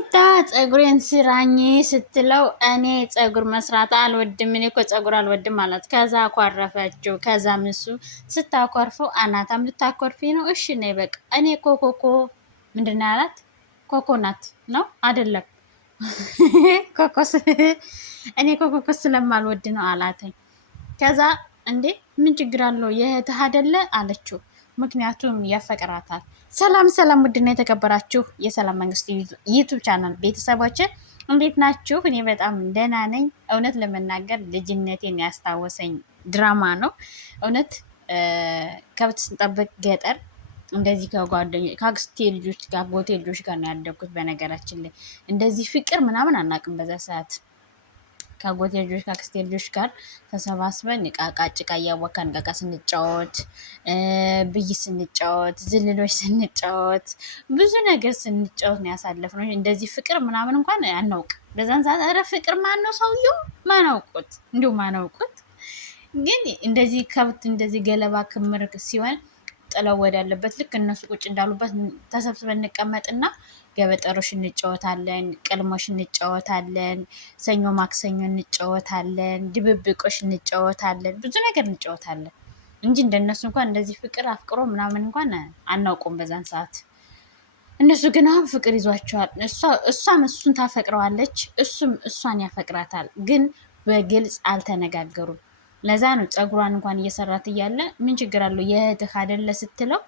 ሩታ ፀጉሬን ስራኝ ስትለው እኔ ፀጉር መስራት አልወድም፣ እኔ እኮ ፀጉር አልወድም ማለት። ከዛ አኳረፈችው። ከዛ ምሱ ስታኮርፈው አናታም ልታኮርፊ ነው? እሺ ነይ በቃ እኔ እኮ ኮኮ ምንድን ነው ያላት? ኮኮናት ነው አይደለም? ኮኮስ እኔ እኮ ኮኮስ ስለማልወድ ነው አላተኝ። ከዛ እንዴ ምን ችግር አለው የእህትህ አይደለ አለችው። ምክንያቱም ያፈቅራታል። ሰላም ሰላም፣ ውድና የተከበራችሁ የሰላም መንግስት ዩቱብ ቻናል ቤተሰቦች እንዴት ናችሁ? እኔ በጣም ደህና ነኝ። እውነት ለመናገር ልጅነቴን ያስታወሰኝ ድራማ ነው። እውነት ከብት ስንጠብቅ ገጠር እንደዚህ ከአክስቴ ልጆች ከአጎቴ ልጆች ጋር ነው ያደግኩት። በነገራችን ላይ እንደዚህ ፍቅር ምናምን አናውቅም በዛ ሰዓት ከአጎቴ ልጆች ከአክስቴ ልጆች ጋር ተሰባስበን ቃቃ ጭቃ እያወካን ቃቃ ስንጫወት፣ ብይ ስንጫወት፣ ዝልሎች ስንጫወት፣ ብዙ ነገር ስንጫወት ነው ያሳለፍነው። እንደዚህ ፍቅር ምናምን እንኳን አናውቅ በዛን ሰዓት። ኧረ ፍቅር ማን ነው ሰውየው? ማናውቁት እንዲሁ ማናውቁት። ግን እንደዚህ ከብት እንደዚህ ገለባ ክምር ሲሆን ጥለው ወዳለበት ልክ እነሱ ቁጭ እንዳሉበት ተሰብስበን እንቀመጥና ገበጠሮች እንጫወታለን፣ ቅልሞሽ እንጫወታለን፣ ሰኞ ማክሰኞ እንጫወታለን፣ ድብብቆሽ እንጫወታለን፣ ብዙ ነገር እንጫወታለን እንጂ እንደነሱ እንኳን እንደዚህ ፍቅር አፍቅሮ ምናምን እንኳን አናውቁም በዛን ሰዓት። እነሱ ግን አሁን ፍቅር ይዟቸዋል። እሷም እሱን ታፈቅረዋለች፣ እሱም እሷን ያፈቅራታል። ግን በግልጽ አልተነጋገሩም። ለዛ ነው ፀጉሯን እንኳን እየሰራት እያለ ምን ችግር አለው የእህትህ አይደለ ስትለው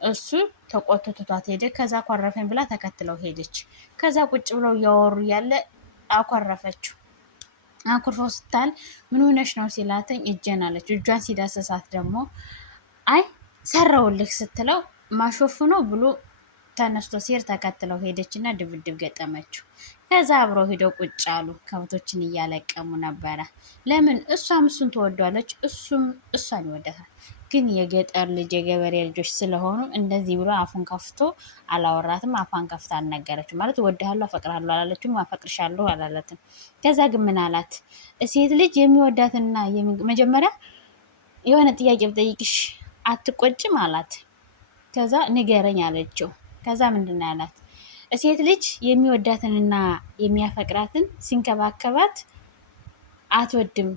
እሱ ተቆጥቷት ሄደ። ከዛ አኳረፈኝ ብላ ተከትለው ሄደች። ከዛ ቁጭ ብለው እያወሩ እያለ አኳረፈችው። አኩርፈው ስታል ምን ሆነሽ ነው ሲላተኝ እጄን አለች። እጇን ሲዳሰሳት ደግሞ አይ ሰራውልህ ስትለው ማሾፉ ነው ብሎ ተነስቶ ሲር ተከትለው ሄደች እና ድብድብ ገጠመችው። ከዛ አብረው ሄደው ቁጭ አሉ። ከብቶችን እያለቀሙ ነበረ። ለምን እሷም እሱን ትወዷለች፣ እሱም እሷን ይወዳታል። ግን የገጠር ልጅ የገበሬ ልጆች ስለሆኑ እንደዚህ ብሎ አፉን ከፍቶ አላወራትም። አፏን ከፍታ አልነገረችው። ማለት እወድሃለሁ አፈቅርሃለሁ አላለችም፣ አፈቅርሻለሁ አላለትም። ከዛ ግን ምን አላት? ሴት ልጅ የሚወዳትና መጀመሪያ የሆነ ጥያቄ ብጠይቅሽ አትቆጭም አላት። ከዛ ንገረኝ አለችው። ከዛ ምንድን ያላት? ሴት ልጅ የሚወዳትንና የሚያፈቅራትን ሲንከባከባት አትወድም።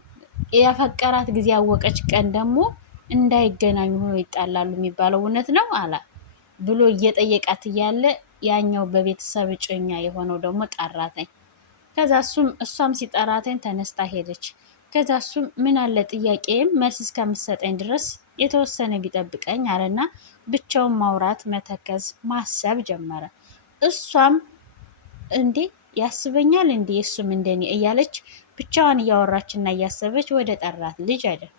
ያፈቀራት ጊዜ ያወቀች ቀን ደግሞ እንዳይገናኙ ሆኖ ይጣላሉ የሚባለው እውነት ነው አላ ብሎ እየጠየቃት እያለ ያኛው በቤተሰብ እጮኛ የሆነው ደግሞ ጠራተኝ። ከዛ እሷም ሲጠራተኝ ተነስታ ሄደች። ከዛ እሱም ምን አለ ጥያቄም መልስ እስከምሰጠኝ ድረስ የተወሰነ ቢጠብቀኝ አለና ብቻውን ማውራት፣ መተከዝ፣ ማሰብ ጀመረ። እሷም እንዴ ያስበኛል እንዴ እሱም እንደኔ እያለች ብቻዋን እያወራችና እያሰበች ወደ ጠራት ልጅ አይደል።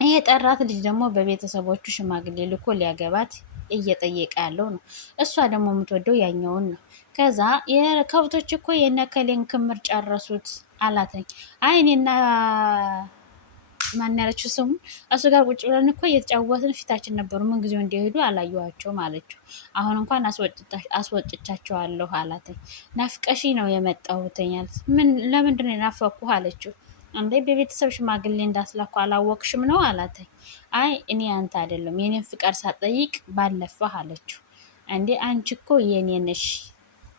ይሄ ጠራት ልጅ ደግሞ በቤተሰቦቹ ሽማግሌ ልኮ ሊያገባት እየጠየቀ ያለው ነው። እሷ ደግሞ የምትወደው ያኛውን ነው። ከዛ የከብቶች እኮ የነከሌን ክምር ጨረሱት አላተኝ። አይ እኔና ማን ያለችው ስሙ እሱ ጋር ቁጭ ብለን እኮ እየተጫወትን ፊታችን ነበሩ። ምን ጊዜው እንደሄዱ አላየኋቸውም አለችው። አሁን እንኳን አስወጥቻቸዋለሁ አላተኝ። ናፍቀሺ ነው የመጣሁትኛል። ለምንድን ነው የናፈኩህ አለችው። እንዴ በቤተሰብ ሽማግሌ እንዳስላኩ አላወቅሽም ነው አላተኝ። አይ እኔ አንተ አይደለም የኔን ፍቃድ ሳትጠይቅ ባለፈህ አለችው። እንዴ አንቺ እኮ የኔ ነሽ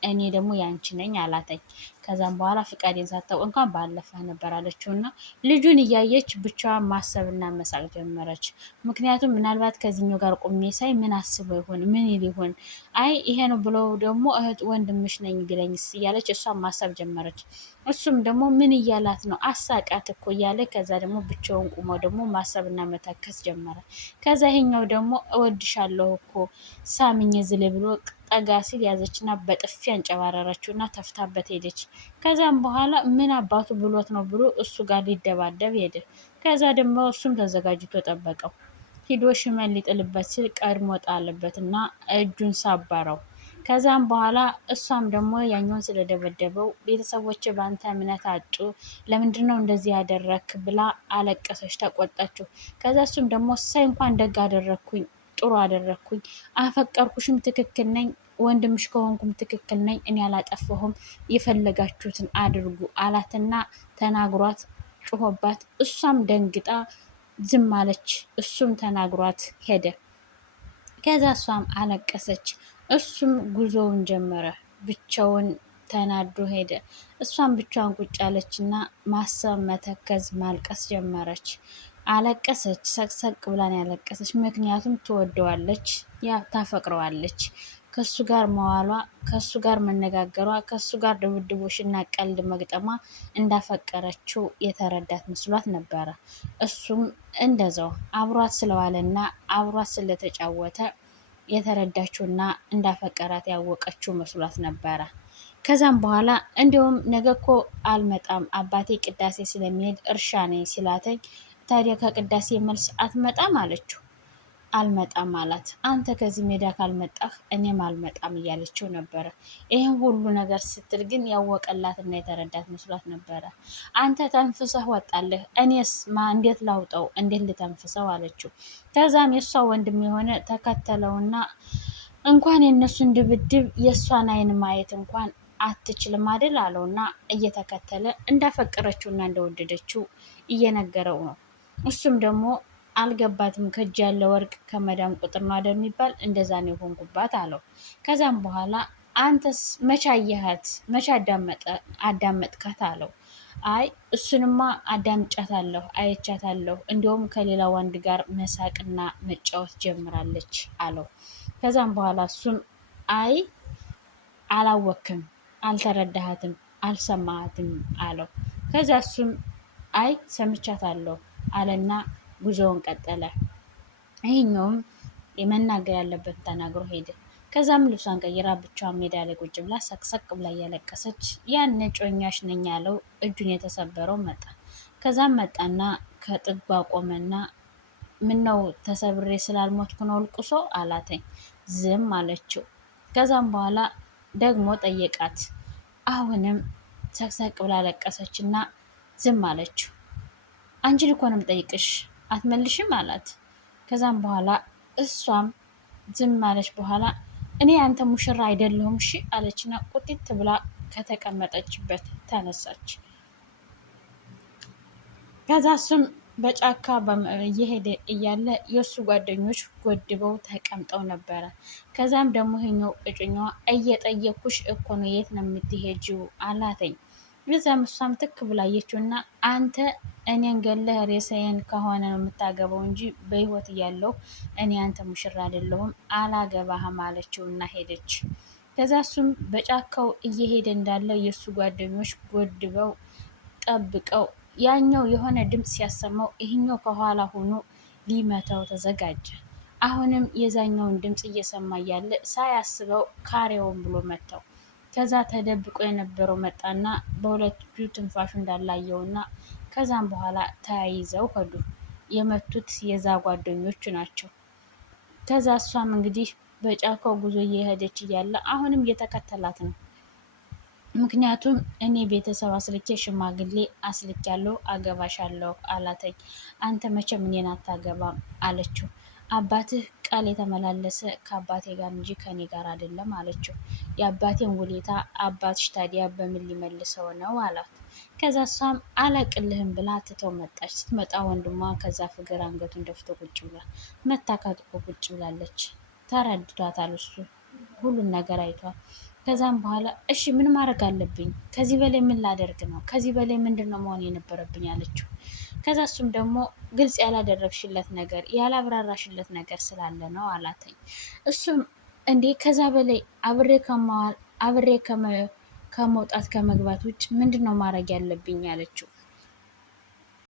እኔ ደግሞ ያንቺ ነኝ አላተኝ። ከዛም በኋላ ፍቃዴን ሳታውቅ እንኳን ባለፈህ ነበር አለችው እና ልጁን እያየች ብቻዋን ማሰብና መሳቅ ጀመረች። ምክንያቱም ምናልባት ከዚህኛው ጋር ቁሜ ሳይ ምን አስበው ይሆን ምን ይል ይሆን፣ አይ ይሄ ነው ብለው ደግሞ እህት ወንድምሽ ነኝ ቢለኝስ እያለች እሷን ማሰብ ጀመረች። እሱም ደግሞ ምን እያላት ነው አሳቃት እኮ እያለ ከዛ ደግሞ ብቻውን ቁሞ ደግሞ ማሰብና መተከስ ጀመረ። ከዛ ይሄኛው ደግሞ እወድሻለሁ እኮ ሳምኝ ዝል ብሎ ጠጋ ሲል ያዘችና በጥፊ አንጨባረረችውና ተፍታበት ሄደች። ከዛም በኋላ ምን አባቱ ብሎት ነው ብሎ እሱ ጋር ሊደባደብ ሄደ። ከዛ ደግሞ እሱም ተዘጋጅቶ ጠበቀው። ሂዶ ሽመል ሊጥልበት ሲል ቀድሞ ጣለበትና እጁን ሳባረው። ከዛም በኋላ እሷም ደግሞ ያኛውን ስለደበደበው ቤተሰቦች በአንተ እምነት አጡ፣ ለምንድነው እንደዚህ ያደረክ ብላ አለቀሰች፣ ተቆጣችው። ከዛ እሱም ደግሞ እሳይ እንኳን ደግ አደረግኩኝ ጥሩ አደረግኩኝ፣ አፈቀርኩሽም ትክክል ነኝ፣ ወንድምሽ ከሆንኩም ትክክል ነኝ፣ እኔ አላጠፋሁም፣ የፈለጋችሁትን አድርጉ አላትና ተናግሯት ጮሆባት። እሷም ደንግጣ ዝም አለች። እሱም ተናግሯት ሄደ። ከዛ እሷም አለቀሰች። እሱም ጉዞውን ጀመረ ብቻውን ተናዶ ሄደ። እሷን ብቻዋን ቁጭ አለችና ማሰብ፣ መተከዝ፣ ማልቀስ ጀመረች። አለቀሰች፣ ሰቅሰቅ ብላን ያለቀሰች። ምክንያቱም ትወደዋለች፣ ታፈቅረዋለች። ከሱ ጋር መዋሏ፣ ከሱ ጋር መነጋገሯ፣ ከሱ ጋር ድብድቦሽና ቀልድ መግጠሟ እንዳፈቀረችው የተረዳት መስሏት ነበረ። እሱም እንደዛው አብሯት ስለዋለና አብሯት ስለተጫወተ የተረዳችውና እንዳፈቀራት ያወቀችው መስሏት ነበረ። ከዛም በኋላ እንዲሁም ነገ እኮ አልመጣም አባቴ ቅዳሴ ስለሚሄድ እርሻ ነኝ ሲላተኝ፣ ታዲያ ከቅዳሴ መልስ አትመጣም አለችው። አልመጣም አላት። አንተ ከዚህ ሜዳ ካልመጣህ እኔም አልመጣም እያለችው ነበረ። ይህን ሁሉ ነገር ስትል ግን ያወቀላትና የተረዳት መስሏት ነበረ። አንተ ተንፍሰህ ወጣልህ፣ እኔስ እንዴት ላውጠው፣ እንዴት ልተንፍሰው አለችው። ከዛም የእሷ ወንድም የሆነ ተከተለውና እንኳን የእነሱን ድብድብ የእሷን አይን ማየት እንኳን አትችልም አይደል አለውና እየተከተለ እንዳፈቀረችውና እንደወደደችው እየነገረው ነው። እሱም ደግሞ አልገባትም። ከእጅ ያለ ወርቅ ከመዳም ቁጥር ነው አይደል የሚባል፣ እንደዛ ነው የሆንኩባት አለው። ከዛም በኋላ አንተስ መቼ አየሃት፣ መቼ አዳመጥካት አለው። አይ እሱንማ አዳምጫታለሁ፣ አይቻታለሁ፣ እንዲሁም ከሌላ ወንድ ጋር መሳቅና መጫወት ጀምራለች አለው። ከዛም በኋላ እሱም አይ አላወክም፣ አልተረዳሃትም፣ አልሰማሃትም አለው። ከዛ እሱም አይ ሰምቻታለሁ አለና ጉዞውን ቀጠለ። ይህኛውም የመናገር ያለበት ተናግሮ ሄደ። ከዛም ልብሷን ቀይራ ብቻዋን ሜዳ ላይ ቁጭ ብላ ሰቅሰቅ ብላ እያለቀሰች ያን ጮኛሽ ነኝ ያለው እጁን የተሰበረው መጣ። ከዛም መጣና ከጥጓ ቆመና ምነው ተሰብሬ ስላልሞትኩ ነው ልቁሶ አላተኝ። ዝም አለችው። ከዛም በኋላ ደግሞ ጠየቃት። አሁንም ሰቅሰቅ ብላ ለቀሰችና ዝም አለችው። አንቺን እኮ ነው የምጠይቅሽ አትመልሽም አላት። ከዛም በኋላ እሷም ዝም አለች። በኋላ እኔ አንተ ሙሽራ አይደለሁም እሺ አለችና ቁጢት ብላ ከተቀመጠችበት ተነሳች። ከዛ እሱም በጫካ እየሄደ እያለ የእሱ ጓደኞች ጎድበው ተቀምጠው ነበረ። ከዛም ደግሞ ይኸኛው እጮኛዋ እየጠየኩሽ እኮ ነው የት ነው የምትሄጂው አላተኝ። እዛም እሷም ትክ ብላየችው እና አንተ እኔን ገለህ ሬሳዬን ከሆነ ነው የምታገባው እንጂ በህይወት እያለሁ እኔ አንተ ሙሽራ አይደለሁም አላገባህም አለችው እና ሄደች። ከዛ እሱም በጫካው እየሄደ እንዳለ የእሱ ጓደኞች ጎድበው ጠብቀው ያኛው የሆነ ድምፅ ሲያሰማው ይህኛው ከኋላ ሆኖ ሊመታው ተዘጋጀ። አሁንም የዛኛውን ድምፅ እየሰማ እያለ ሳያስበው ካሬውን ብሎ መታው። ከዛ ተደብቆ የነበረው መጣና በሁለት እጁ ትንፋሹ እንዳላየውና ከዛም በኋላ ተያይዘው ሄዱ። የመቱት የዛ ጓደኞቹ ናቸው። ከዛ እሷም እንግዲህ በጫካው ጉዞ እየሄደች እያለ አሁንም እየተከተላት ነው። ምክንያቱም እኔ ቤተሰብ አስልኬ ሽማግሌ አስልኬያለሁ አገባሻለሁ አላተኝ። አንተ መቼም እኔን አታገባም አለችው። አባትህ ቃል የተመላለሰ ከአባቴ ጋር እንጂ ከኔ ጋር አይደለም አለችው። የአባቴን ውለታ አባትሽ ታዲያ በምን ሊመልሰው ነው አላት። ከዛ እሷም አላቅልህም ብላ ትተው መጣች። ስትመጣ ወንድሟ ከዛ ፍቅር አንገቱን ደፍቶ ቁጭ ብሏል። መታካት ቁጭ ብላለች። ተረድቷታል። እሱ ሁሉን ነገር አይቷል። ከዛም በኋላ እሺ ምን ማድረግ አለብኝ? ከዚህ በላይ ምን ላደርግ ነው? ከዚህ በላይ ምንድን ነው መሆን የነበረብኝ አለችው። ከዛ እሱም ደግሞ ግልጽ ያላደረግሽለት ነገር ያላብራራሽለት ነገር ስላለ ነው አላተኝ። እሱም እንዴ ከዛ በላይ አብሬ ከመዋል አብሬ ከመውጣት ከመግባት ውጭ ምንድን ነው ማድረግ ያለብኝ አለችው።